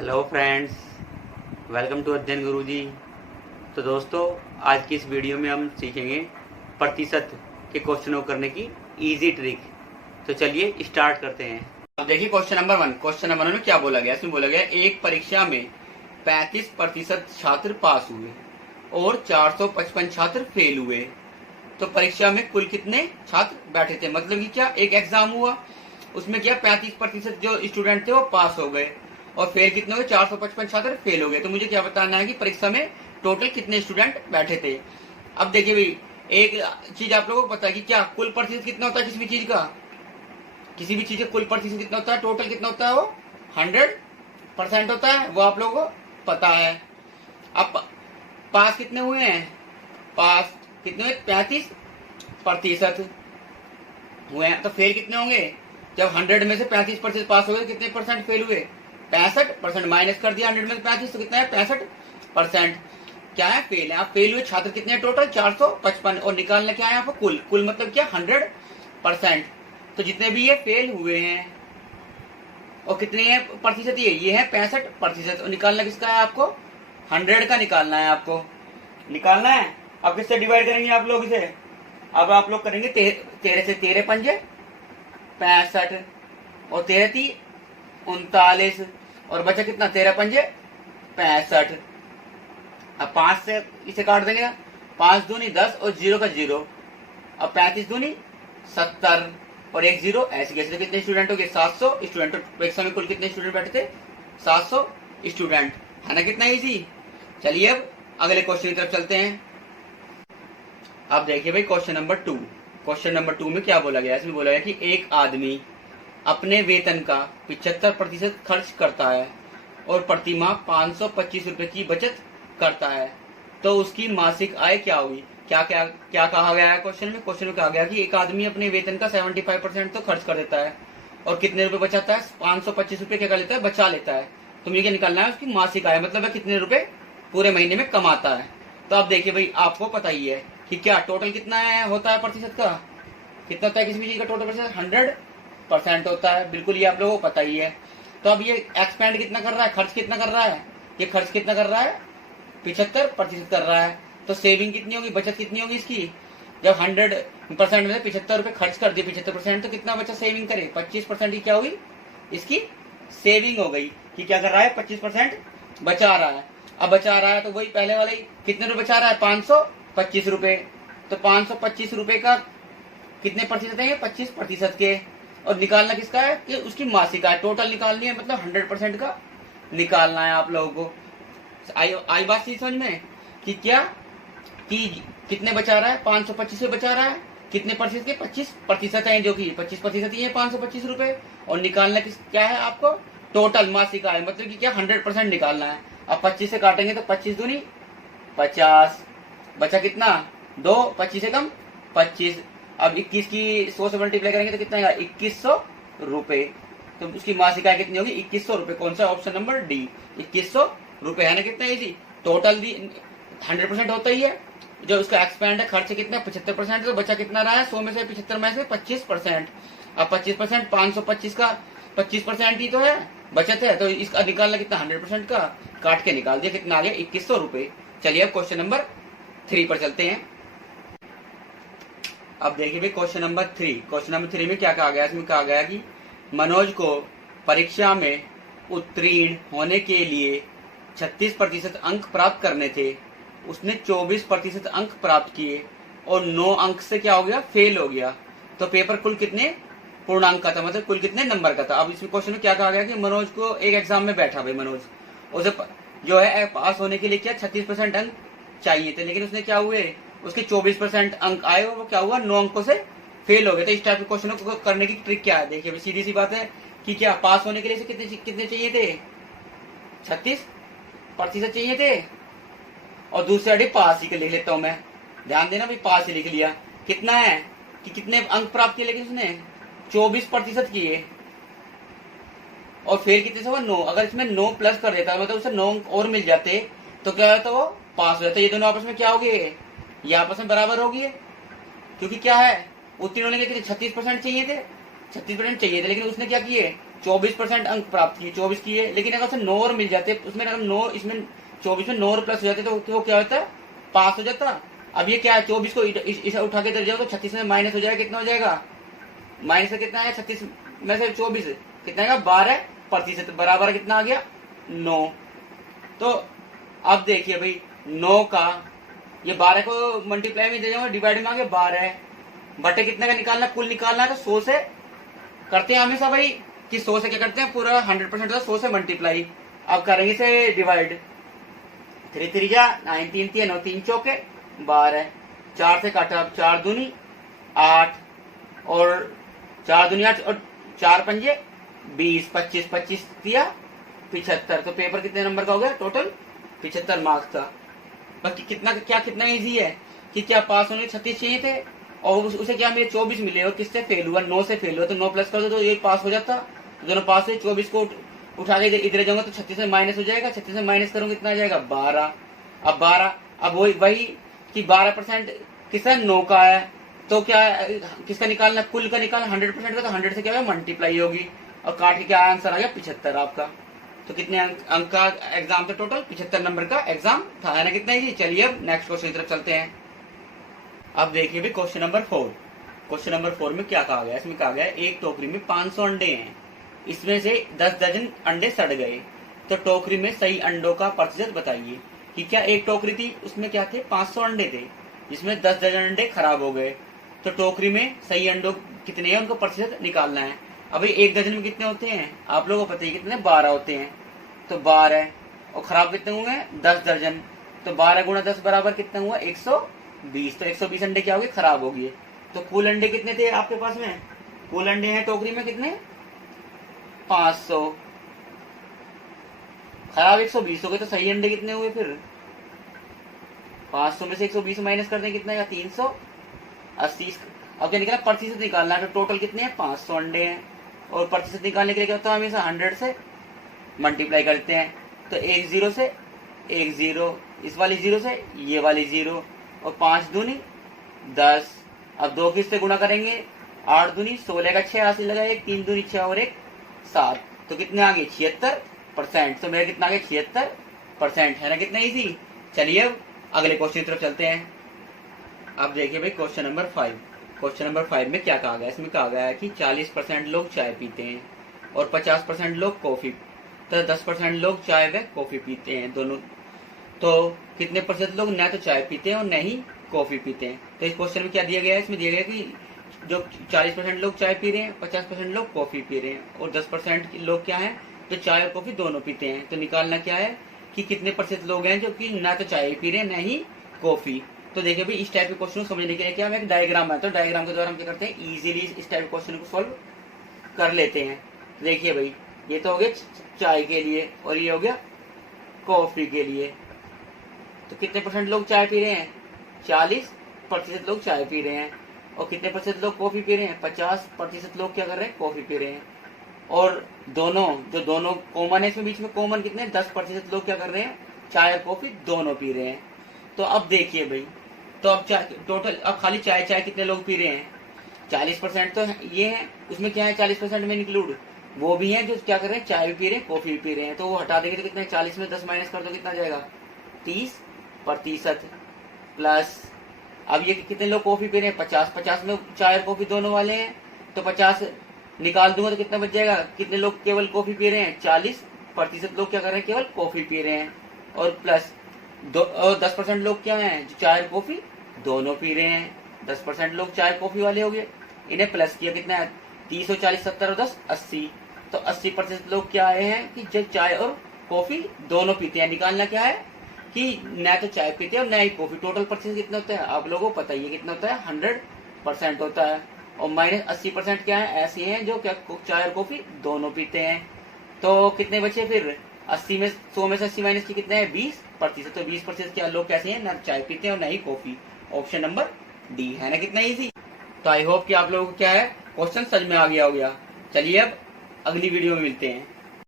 Hello friends, welcome to अध्ययन गुरुजी। तो दोस्तों, आज की इस वीडियो में हम सीखेंगे प्रतिशत के क्वेश्चनों करने की इजी ट्रिक। तो चलिए स्टार्ट करते हैं। अब देखिए क्वेश्चन नंबर 1। क्वेश्चन नंबर 1 में क्या बोला गया? इसमें बोला गया एक परीक्षा में 35% छात्र पास हुए और 455 छात्र फेल हुए, तो परीक्षा में कुल कितने छात्र बैठे थे? मतलब कि क्या एक एग्जाम हुआ, उसमें क्या 35% जो स्टूडेंट थे वो पास हो गए और फेल कितने हुए? 455 छात्र फेल हो गए। तो मुझे क्या बताना है कि परीक्षा में टोटल कितने स्टूडेंट बैठे थे। अब देखिए भाई, एक चीज आप लोगों को पता है कि क्या कुल प्रतिशत कितना होता है किसी भी चीज का? किसी भी चीज का कुल प्रतिशत कितना होता है? टोटल कितना होता है? वो 100% होता है, वो आप लोगों को पता है। अब पास कितने हुए हैं? पास कितने हुए? 35% हुए हैं। तो फेल कितने होंगे? जब 100 में से 35% पास हो गए, कितने परसेंट फेल हुए? 65%। माइनस कर दिया 100 में से 35, तो कितना है? 65%। क्या है? फेल है। अब फेल हुए छात्र कितने हैं? टोटल 455। और निकालना क्या है आपको? कुल मतलब क्या? 100%। तो जितने भी ये फेल हुए हैं, और कितने हैं प्रतिशत? ये है 65%। और निकालना किसका है आपको? 100 का निकालना है आपको। निकालना है। अब किससे डिवाइड करेंगे आप लोग इसे? अब आप लोग करेंगे 13 से 13 पंजे 65 और 13 × 3 = 39 और बचा कितना? 13 पंजे 65। अब 5 से इसे काट देंगे। 5 दूनी 10 और 0 का 0। अब 35 दूनी 70 और 1 0 ऐसे कैसे? तो कितने स्टूडेंट हो गए? 700 स्टूडेंट। परीक्षा में कुल कितने स्टूडेंट बैठे थे? 700 स्टूडेंट। है ना कितना इजी? चलिए अब अगले क्वेश्चन की तरफ चलते हैं। अब देखिए भाई क्वेश्चन नंबर 2। क्वेश्चन नंबर 2 में क्या बोला गया? इसमें बोला गया कि एक आदमी अपने वेतन का 75% खर्च करता है और प्रति माह 525 रुपए की बचत करता है, तो उसकी मासिक आय क्या हुई? क्या क्या क्या कहा गया है क्वेश्चन में? क्वेश्चन में कहा गया कि एक आदमी अपने वेतन का 75% तो खर्च कर देता है और कितने रुपए बचाता है? 525 रुपए क्या कर लेता है? बचा लेता है। तो मुझे क्या निकालना है? उसकी मासिक आय, मतलब है कितने रुपए पूरे महीने में कमाता है। तो अब देखिए भाई, आपको पता ही है कि क्या टोटल कितना है होता है प्रतिशत का? कितना होता है किसी भी चीज का टोटल प्रतिशत? 100% होता है। बिल्कुल, ये आप लोगों को पता ही है। तो अब ये एक्सपेंड कितना कर रहा है? खर्च कितना कर रहा है? ये खर्च कितना कर रहा है? 75% कर रहा है। तो सेविंग कितनी होगी? बचत कितनी होगी इसकी? जब 100% में 75 रुपए खर्च कर दिए 75%, तो कितना बचा सेविंग करे? 25% की क्या हुई? इसकी सेविंग हो गई। कि क्या कर रहा है? 25% बचा रहा है। अब बचा रहा है तो वही पहले वाले कितने रुपए बचा रहा है? 525 रुपए। तो 525 रुपए का कितने प्रतिशत है? 25% के। और निकालना किसका है? कि उसकी मासिक आय टोटल निकालनी है, मतलब 100% का निकालना है आप लोगों को। आई बात सी समझ में कि क्या कि कितने बचा रहा है? 525 से बचा रहा है। कितने प्रतिशत के? 25% है, जो कि 25% ही है 525 रुपए। और निकालना क्या है आपको? टोटल मासिक आय, मतलब कि क्या 100% निकालना है। अब 25 से काटेंगे तो 25 दूनी 50, बचा कितना? 2, 25 से कम 25। अब 21 की 100 से मल्टीप्लाई करेंगे तो कितना आएगा? 2100 रुपए। तो उसकी मासिक आय कितनी होगी? 2100 रुपए। कौन सा? ऑप्शन नंबर डी, 2100 रुपए। है ना कितना इजी? टोटल भी 100% होता ही है। जो उसका एक्सपेंड है खर्च कितना? 75%। तो बचा कितना रहा है? 100 में से 75 में से 25%। अब 25% 525 का 25% ही तो है, बचत है। तो इसका निकालना कितना? 100% का। काट के निकाल दिया, कितना आ गया? 2100 रुपए। चलिए अब क्वेश्चन नंबर 3 पर चलते हैं। अब देखिए भाई क्वेश्चन नंबर 3। क्वेश्चन नंबर 3 में क्या कहा गया? इसमें कहा गया कि मनोज को परीक्षा में उत्तीर्ण होने के लिए 36% अंक प्राप्त करने थे। उसने 24% अंक प्राप्त किए और 9 अंक से क्या हो गया? फेल हो गया। तो पेपर कुल कितने पूर्णांक का था, मतलब कुल कितने नंबर का था? अब इसमें क्वेश्चन में क्या कहा गया कि मनोज को एक एग्जाम में बैठा भाई, मनोज उसे जो है पास होने के लिए क्या 36% अंक चाहिए थे, लेकिन उसने क्या हुए? उसके 24% अंक आए और वो क्या हुआ? 9 अंकों से फेल हो गए। तो इस टाइप के क्वेश्चनों को करने की ट्रिक क्या है? देखिए सीधी सी बात है कि क्या पास होने के लिए कितने कितने चाहिए थे? 36% चाहिए थे। और दूसरे अड़ी पास ही के लिख लेता हूं मैं, ध्यान देना भाई, पास ही लिख लिया। कितना है कि कितने अंक प्राप्त किए? लेकिन उसने 24% किए और फेल कितने से हुआ? 9। अगर इसमें 9 प्लस कर देता, मतलब उसे 9 अंक और मिल जाते तो क्या होता? वो पास हो जाता। ये दोनों आपस में क्या हो गए? ये आपस में बराबर हो गए। क्योंकि क्या है? उत्तीर्ण होने के लिए 36% चाहिए थे, 36% चाहिए थे, लेकिन उसने क्या किए? 24% अंक प्राप्त किए, 24 किए, लेकिन अगर उसे 9 और मिल जाते उसमें, अगर 9 इसमें 24 में 9 और प्लस हो जाते तो वो क्या होता है, पास हो जाता। अब ये क्या है, 24 को इसे उठा के इधर जाओ तो 36 में माइनस हो जाएगा, कितना हो जाएगा, माइनस कितना है 36 में से 24 कितना आएगा 12%, बराबर कितना आ गया 9। तो अब देखिए भाई 9 का ये 12 को मल्टीप्लाई में दे जाऊंगा, डिवाइड में आ गया 12 बटे कितने का निकालना, कुल निकालना है तो 100 से करते हैं हमेशा भाई, कि 100 से क्या करते हैं, पूरा 100% 100 से मल्टीप्लाई। अब करेंगे इसे डिवाइड, 3 3 जा 9 3 3 9 3 चौके 12, 4 से काटा, 4 दूनी 8 और 4 दूनी 8 और 4 पंजे 20, 25 25 दिया 75। तो पेपर कितने नंबर का हो गया, टोटल 75 मार्क्स था। बाकी कितना क्या, कितना इजी है कि क्या पास होने 36 चाहिए थे और उसे क्या मेरे 24 मिले और किससे फेल हुआ, 9 से फेल हुआ, तो 9 प्लस कर दो तो ये पास हो जाता। तो दोनों पास हुए, 24 को उठा के इधर जाऊंगा तो 36 में माइनस हो जाएगा, 36 में माइनस करूंगा कितना आ जाएगा 12। अब 12, अब वही कि 12% किसका 9 का है, तो क्या किसका निकालना, कुल का निकालना 100% का, तो 100 से क्या है मल्टीप्लाई होगी और काट के क्या आंसर आ गया 75 आपका। तो कितने अंक का एग्जाम था टोटल, 75 नंबर का एग्जाम था, है ना, कितना इजी। चलिए अब नेक्स्ट क्वेश्चन की तरफ चलते हैं। अब देखिए भी क्वेश्चन नंबर 4। क्वेश्चन नंबर 4 में क्या कहा गया, इसमें कहा गया एक टोकरी में 500 अंडे हैं, इसमें से 10 दर्जन अंडे सड़ गए, तो टोकरी में सही अंडों का प्रतिशत बताइए। कि क्या एक टोकरी थी उसमें क्या थे 500 अंडे थे, जिसमें 10 दर्जन अंडे खराब हो गए, तो टोकरी में सही अंडों कितने हैं उनको प्रतिशत निकालना है। अभी एक दर्जन में कितने होते हैं आप लोगों को पता है, कितने 12 होते हैं, तो 12 और खराब कितने हुए 10 दर्जन, तो 12 गुणा 10 बराबर कितना हुआ 120। तो 120 अंडे क्या हो गए, खराब हो गए। तो कुल अंडे कितने थे आपके पास में, कुल अंडे हैं टोकरी में कितने 500, खराब 120 हो गए, तो सही अंडे कितने हुए फिर 500 में से 120 माइनस कर दें कितना है 380। अब क्या निकला, प्रतिशत निकालना है, तो टोटल कितने हैं 500 अंडे हैं, और प्रतिशत निकालने के लिए क्या होता है हमेशा 100 से मल्टीप्लाई करते हैं। तो एक 0 से एक 0, इस वाली 0 से ये वाली 0, और 5 दूनी 10। अब 2 किससे गुणा करेंगे, 8 दूनी 16 का 6 80 लगा, 1 3 दूनी 6 और 1 7, तो कितने आ गए 76%। तो मेरा कितना आ गया 76%, है ना, कितना इजी। चलिए अब अगले क्वेश्चन की तरफ चलते हैं। अब देखिए भाई क्वेश्चन नंबर 5। क्वेश्चन नंबर 5 में क्या कहा गया, इसमें कहा गया है कि 40% लोग चाय पीते हैं और 50% लोग कॉफी, तो 10% लोग चाय व कॉफी पीते हैं दोनों, तो कितने प्रतिशत लोग न तो चाय पीते हैं और न ही कॉफी पीते हैं। तो इस क्वेश्चन में क्या दिया गया है, इसमें दिया गया कि जो 40% लोग चाय पी रहे हैं, 50% लोग कॉफी पी रहे हैं और 10% लोग क्या है जो चाय और कॉफी दोनों पीते हैं। तो निकालना क्या है कि कितने प्रतिशत लोग हैं जो कि ना तो चाय पी रहे हैं न ही कॉफी। तो देखिए भाई इस टाइप के क्वेश्चन को समझने के लिए क्या एक डायग्राम है, तो डायग्राम के द्वारा हम क्या करते हैं इजीली इस टाइप के क्वेश्चन को सॉल्व कर लेते हैं। देखिए भाई ये तो हो गया चाय के लिए और ये हो गया कॉफी के लिए। तो कितने परसेंट लोग चाय पी रहे हैं, 40% लोग चाय पी रहे हैं, और कितने प्रतिशत लोग कॉफी पी रहे हैं, 50% लोग क्या कर रहे हैं कॉफी पी रहे हैं। और दोनों जो दोनों कॉमन है इसमें बीच में कॉमन कितने 10% लोग क्या कर रहे हैं चाय और कॉफी दोनों पी रहे हैं। तो अब देखिए भाई, तो अब टोटल अब खाली चाय चाय कितने लोग पी रहे हैं, 40% तो ये है, उसमें क्या है 40% में इंक्लूड वो भी है जो क्या कर रहे हैं चाय भी पी रहे हैं कॉफी भी पी रहे हैं। तो वो हटा देंगे तो कितना है 40 में 10 माइनस कर दो कितना जाएगा 30%, प्लस अब ये कितने लोग कॉफी पी रहे हैं 50 में चाय और कॉफी दोनों वाले हैं, तो 50 निकाल दूंगा तो कितना बच जाएगा, कितने लोग केवल कॉफी पी रहे हैं 40% लोग क्या कर रहे हैं केवल कॉफी पी रहे हैं, और प्लस 10% लोग क्या हैं जो चाय और कॉफी दोनों पी रहे हैं। 10% लोग चाय कॉफी वाले हो गए, इन्हें प्लस किया कितना है 30 और 40 70 और 10 80, तो 80% लोग क्या आए हैं कि जो चाय और कॉफी दोनों पीते हैं। निकालना क्या है कि न तो चाय पीते हैं और न ही कॉफी। टोटल परसेंट कितना होता है आप लोगों को पता ही है कितना होता है 100% होता है, और माइनस 80% क्या है ऐसे हैं जो क्या चाय और कॉफी दोनों पीते हैं। तो कितने बचे फिर 80 में 100 में से 80 माइनस की कितने हैं 20%, तो 20% क्या लोग कैसे हैं ना चाय पीते हैं और न ही कॉफी। ऑप्शन नंबर डी है ना, कितना इजी। तो आई होप कि आप लोगों को क्या है क्वेश्चन समझ में आ गया हो गया। चलिए अब अगली वीडियो में मिलते हैं।